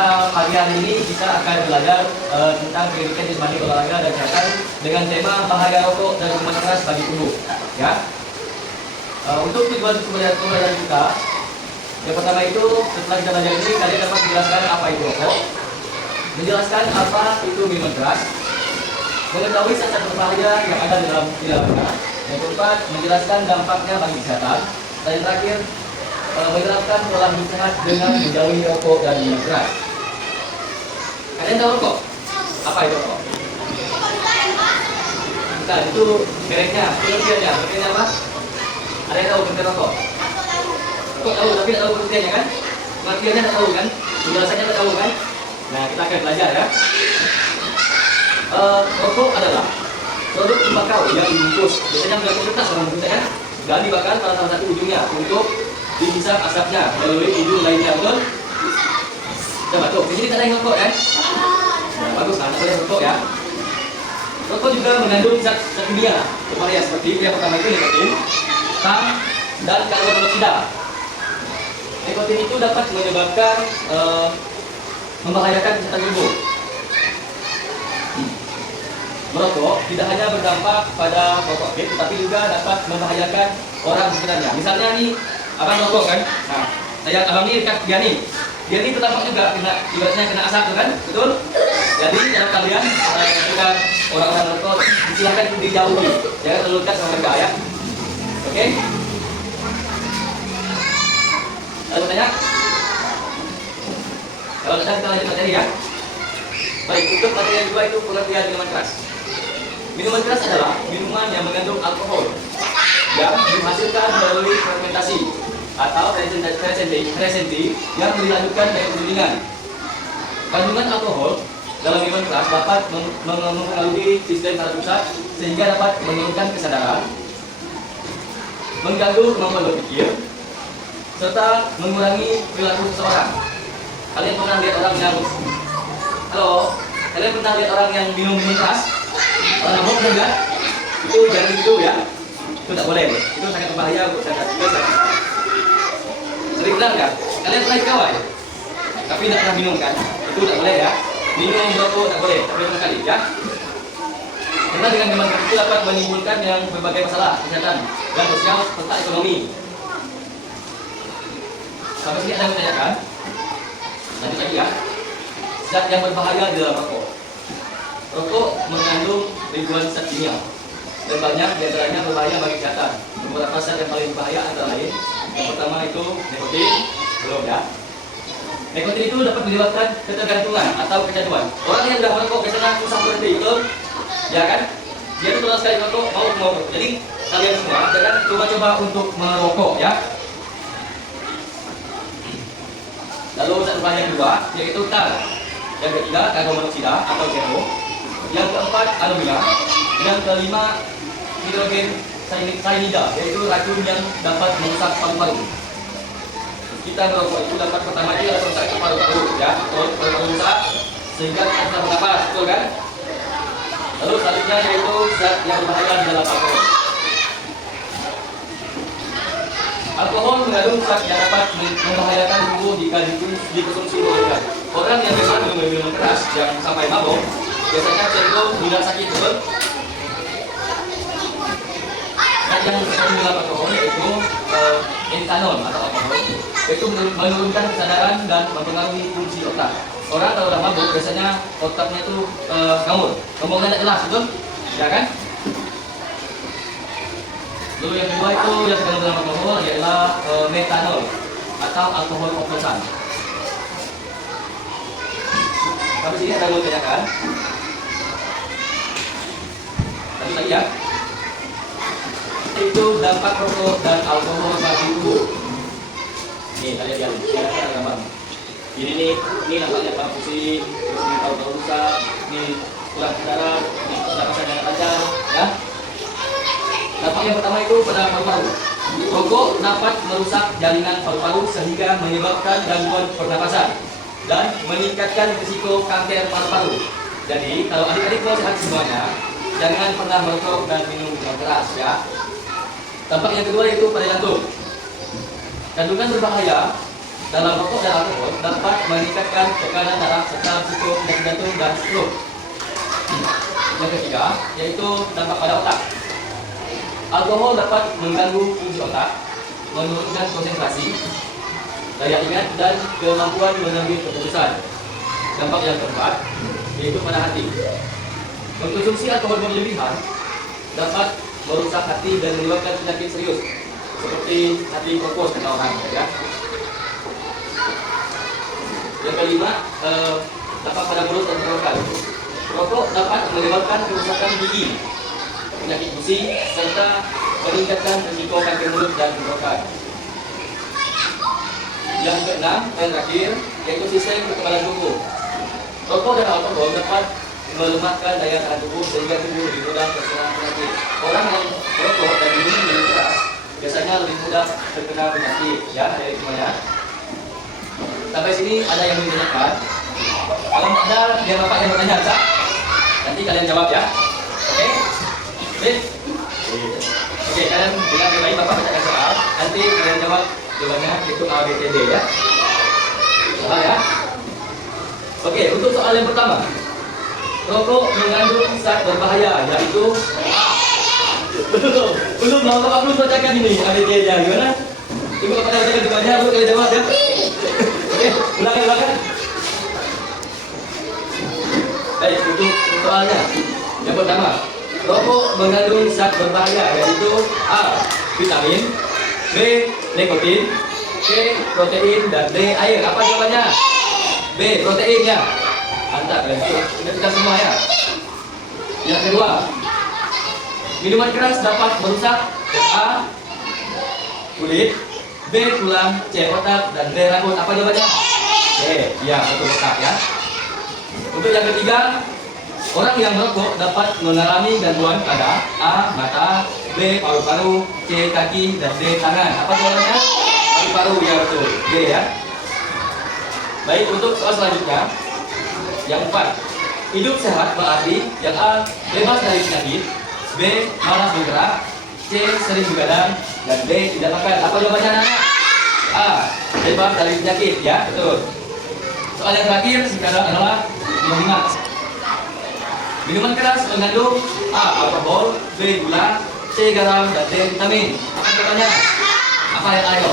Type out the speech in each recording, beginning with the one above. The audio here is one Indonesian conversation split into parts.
pada pagi hari ini kita akan belajar tentang pendidikan jasmani, olahraga dan kesehatan dengan tema bahaya rokok dan minuman keras bagi tubuh. Ya. Untuk tujuan pembelajaran kita, yang pertama itu setelah kita belajar ini kalian dapat menjelaskan apa itu rokok, menjelaskan apa itu minuman keras, mengetahui zat berbahaya yang ada di dalamnya. Yang keempat, menjelaskan dampaknya bagi kesehatan. Dan yang terakhir, menerapkan pola hidup sehat dengan menjauhi rokok dan minuman keras. Kalian tahu rokok? Apa itu rokok? Bukan, itu mereknya, pengertiannya. Pengertiannya apa? Ada yang tahu pengertian rokok? Rokok tahu, tapi tidak tahu pengertiannya kan? Pengertiannya tidak tahu kan? Penjelasannya tidak tahu kan? Nah, kita akan belajar ya. Rokok adalah produk tembakau yang dibungkus. Biasanya menggunakan kertas orang bungkusnya kan? Dan dibakar pada salah satu ujungnya untuk dihisap asapnya melalui hidung lainnya, betul? Coba tuh, di sini tak ada yang rokok kan? Nah, bagus lah, tak boleh rokok ya. Rokok juga mengandung zat kimia berbahaya seperti yang pertama itu nikotin, tang, dan karbon monoksida. Nikotin itu dapat menyebabkan membahayakan kesehatan tubuh. Merokok tidak hanya berdampak pada rokok vape, tetapi juga dapat membahayakan orang sebenarnya. Misalnya nih, abang rokok kan? Nah, saya abang ini dekat dia nih terdampak juga ibaratnya kena asap tuh kan? Betul? Jadi kalau kalian dekat orang-orang rokok, silakan dijauhi, jangan terlalu dekat sama mereka ya. Oke? Ada tanya? Kalau tidak kita lanjut materi ya. Baik, untuk materi yang kedua itu pengertian minuman keras. Minuman keras adalah minuman yang mengandung alkohol yang dihasilkan melalui fermentasi atau fermentasi yang dilanjutkan dari penggilingan. Kandungan alkohol dalam minuman keras dapat mempengaruhi sistem saraf pusat sehingga dapat menurunkan kesadaran, mengganggu kemampuan berpikir, serta mengurangi perilaku seseorang. Kalian pernah lihat orang yang kalian pernah lihat orang yang minum keras? Orang mabuk enggak? Itu jangan gitu ya. Itu tak boleh. Itu sangat berbahaya untuk kesehatan. Sering bilang kan? Kalian pernah kawai, tapi tidak pernah minum kan? Itu tak boleh ya. Minum rokok tak boleh, tapi sama sekali ya. Karena dengan minuman keras itu dapat menimbulkan yang berbagai masalah kesehatan dan sosial serta ekonomi. Sampai sini ada yang bertanyakan? Lanjut lagi ya. Zat yang berbahaya di dalam rokok. Rokok mengandung ribuan zat kimia dan banyak diantaranya berbahaya bagi kesehatan. Beberapa zat yang paling berbahaya antara lain, yang pertama itu nikotin, belum ya. Nikotin itu dapat menyebabkan ketergantungan atau kecanduan. Orang yang sudah merokok biasanya susah berhenti, betul? Ya kan? Dia itu kalau sekali merokok mau. Jadi kalian semua jangan coba-coba untuk merokok ya. Lalu zat berbahaya yang kedua yaitu tar. Yang ketiga karbon monoksida atau CO. Yang keempat alumina. Yang kelima hidrogen cyanida, yaitu racun yang dapat merusak paru-paru. Kita merokok itu dapat pertama itu merusak paru-paru ya, paru-paru rusak sehingga kita bisa bernapas, betul kan? Lalu selanjutnya yaitu zat yang berbahaya di dalam alkohol. Alkohol mengandung zat yang dapat membahayakan tubuh jika dikonsumsi oleh orang yang biasa minum minuman keras yang sampai mabuk. Biasanya cenderung mudah sakit, betul? Zat yang dalam alkohol itu etanol atau alkohol, itu menurunkan kesadaran dan mempengaruhi fungsi otak. Orang kalau udah mabuk biasanya otaknya itu ngomongnya tidak jelas, betul? Ya kan? Lalu yang kedua itu yang terkandung dalam alkohol adalah metanol atau alkohol oplosan. Tapi sini ada yang mau tanyakan. Lanjut lagi ya. Itu dampak rokok dan alkohol bagi tubuh. Nih kalian lihat, ada gambar. Ini nampaknya paru pusing, terus ini paru-paru rusak, ini kurang kesadaran, ini pernapasan yang lancar, ya. Dampak yang pertama itu pada paru-paru. Rokok dapat merusak jaringan paru-paru sehingga menyebabkan gangguan pernapasan dan meningkatkan risiko kanker paru-paru. Jadi kalau adik-adik mau sehat semuanya, jangan pernah merokok dan minum minuman keras ya. Dampak yang kedua itu pada jantung. Kandungan berbahaya dalam rokok dan alkohol dapat meningkatkan tekanan darah serta risiko penyakit jantung dan stroke. Yang ketiga, yaitu dampak pada otak. Alkohol dapat mengganggu fungsi otak, menurunkan konsentrasi, daya ingat, dan kemampuan mengambil keputusan. Dampak yang keempat, yaitu pada hati. Mengkonsumsi alkohol berlebihan dapat merusak hati dan menyebabkan penyakit serius seperti hati krokus kata orang, ya. Yang kelima, dampak pada mulut dan tenggorokan. Rokok dapat menyebabkan kerusakan gigi, penyakit gusi, serta meningkatkan risiko kanker mulut dan tenggorokan. Yang keenam, yang terakhir, yaitu sistem kekebalan tubuh. Rokok dan alkohol dapat melemahkan daya tahan tubuh sehingga tubuh lebih mudah terkena penyakit. Orang yang merokok dan minum minuman keras biasanya lebih mudah terkena penyakit, ya, dari semuanya. Sampai sini ada yang ingin ditanyakan? Kalau ada biar bapak yang bertanya, Kak. Nanti kalian jawab, ya. Oke? Oke? Oke, kalian dengar baik bapak bacakan soal. Nanti kalian jawab jawabannya itu A, B, C, D, ya. Sabar, ya. Oke, untuk soal yang pertama. Rokok mengandung zat berbahaya, yaitu belum bapak belum bacakan ini A, B, C, D, gimana? Ibu bapak bacakan jawabannya, baru kalian jawab, ya. Oke, ulangan. Baik, untuk soalnya. Yang pertama, rokok mengandung zat berbahaya, yaitu A, vitamin, B, nikotin, C, protein, dan D, air. Apa jawabannya? B, protein, ya. Mantap, kita semua, ya. Yang kedua, minuman keras dapat merusak A, kulit, B, tulang, C, otak, dan D, rambut. Apa jawabannya? C, ya, betul, otak, ya. Untuk yang ketiga, orang yang merokok dapat mengalami gangguan pada A, mata, B, paru-paru, C, kaki, dan D, tangan. Apa jawabannya? Paru-paru, ya, betul. D, ya. Baik, untuk soal selanjutnya, yang 4. Hidup sehat berarti yang A, bebas dari penyakit, B, malas bergerak, C, sering begadang, dan D, tidak makan. Apa jawabannya, anak? A, bebas dari penyakit, ya, betul. Soal yang terakhir sekarang adalah yang 5. Minuman keras mengandung A, alkohol, B, gula, C, garam, dan D, vitamin. Apa jawabannya? Apa yang ayo?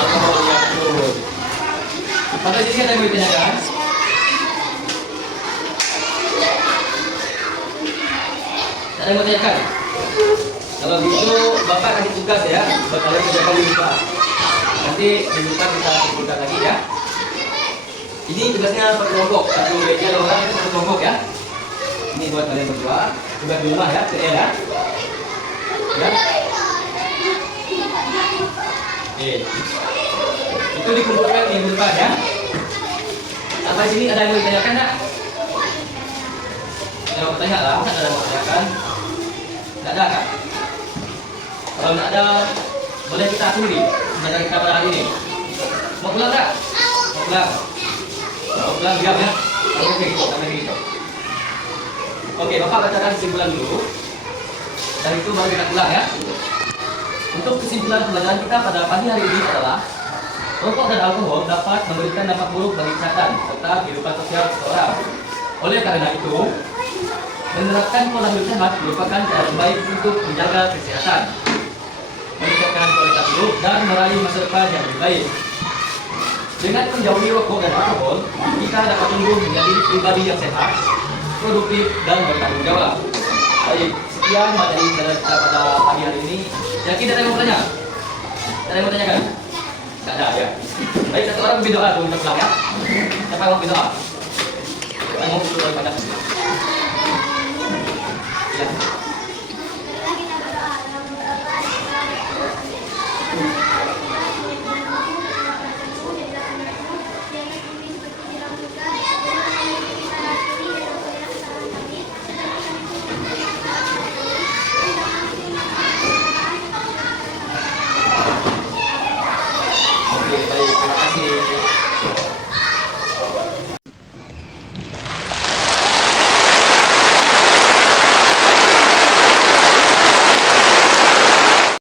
Alkohol, ya, betul. Sampai sini ada yang mau ditanyakan? Ada yang mau tanyakan? Kalau gitu bapak kasih tugas, ya, buat kalian kerjakan di rumah. Nanti di rumah kita kumpulkan lagi, ya. Ini tugasnya per kelompok, satu meja ada orang itu satu kelompok, ya. Ini buat kalian berdua, tugas di rumah, ya, PR, ya. Ya. Oke. Itu dikumpulkan di depan, ya. Sampai sini ada yang mau ditanyakan, nak? Ada yang mau tanya lah, ada yang mau tanyakan? Tidak ada, Kak? Kalau tidak ada, boleh kita akhiri pelajaran kita pada hari ini. Mau pulang, Kak? Mau pulang? Mau pulang, diam, ya. Oke, sampai gitu. Oke, bapak bacakan kesimpulan dulu. Dan itu baru kita pulang, ya. Untuk kesimpulan pelajaran kita pada pagi hari ini adalah rokok dan alkohol dapat memberikan dampak buruk bagi kesehatan serta kehidupan sosial seseorang. Oleh karena itu, menerapkan pola hidup sehat merupakan cara terbaik untuk menjaga kesehatan, meningkatkan kualitas hidup, dan meraih masa depan yang lebih baik. Dengan menjauhi rokok dan alkohol, kita dapat tumbuh menjadi pribadi yang sehat, produktif, dan bertanggung jawab. Baik, sekian materi pelajaran kita pada pagi hari ini. Yakin ada yang mau bertanya? Ada yang mau tanyakan? Tidak ada, ya. Baik, satu orang berdoa dulu kita pulang, ya. Siapa yang mau berdoa? Kita mau berdoa pada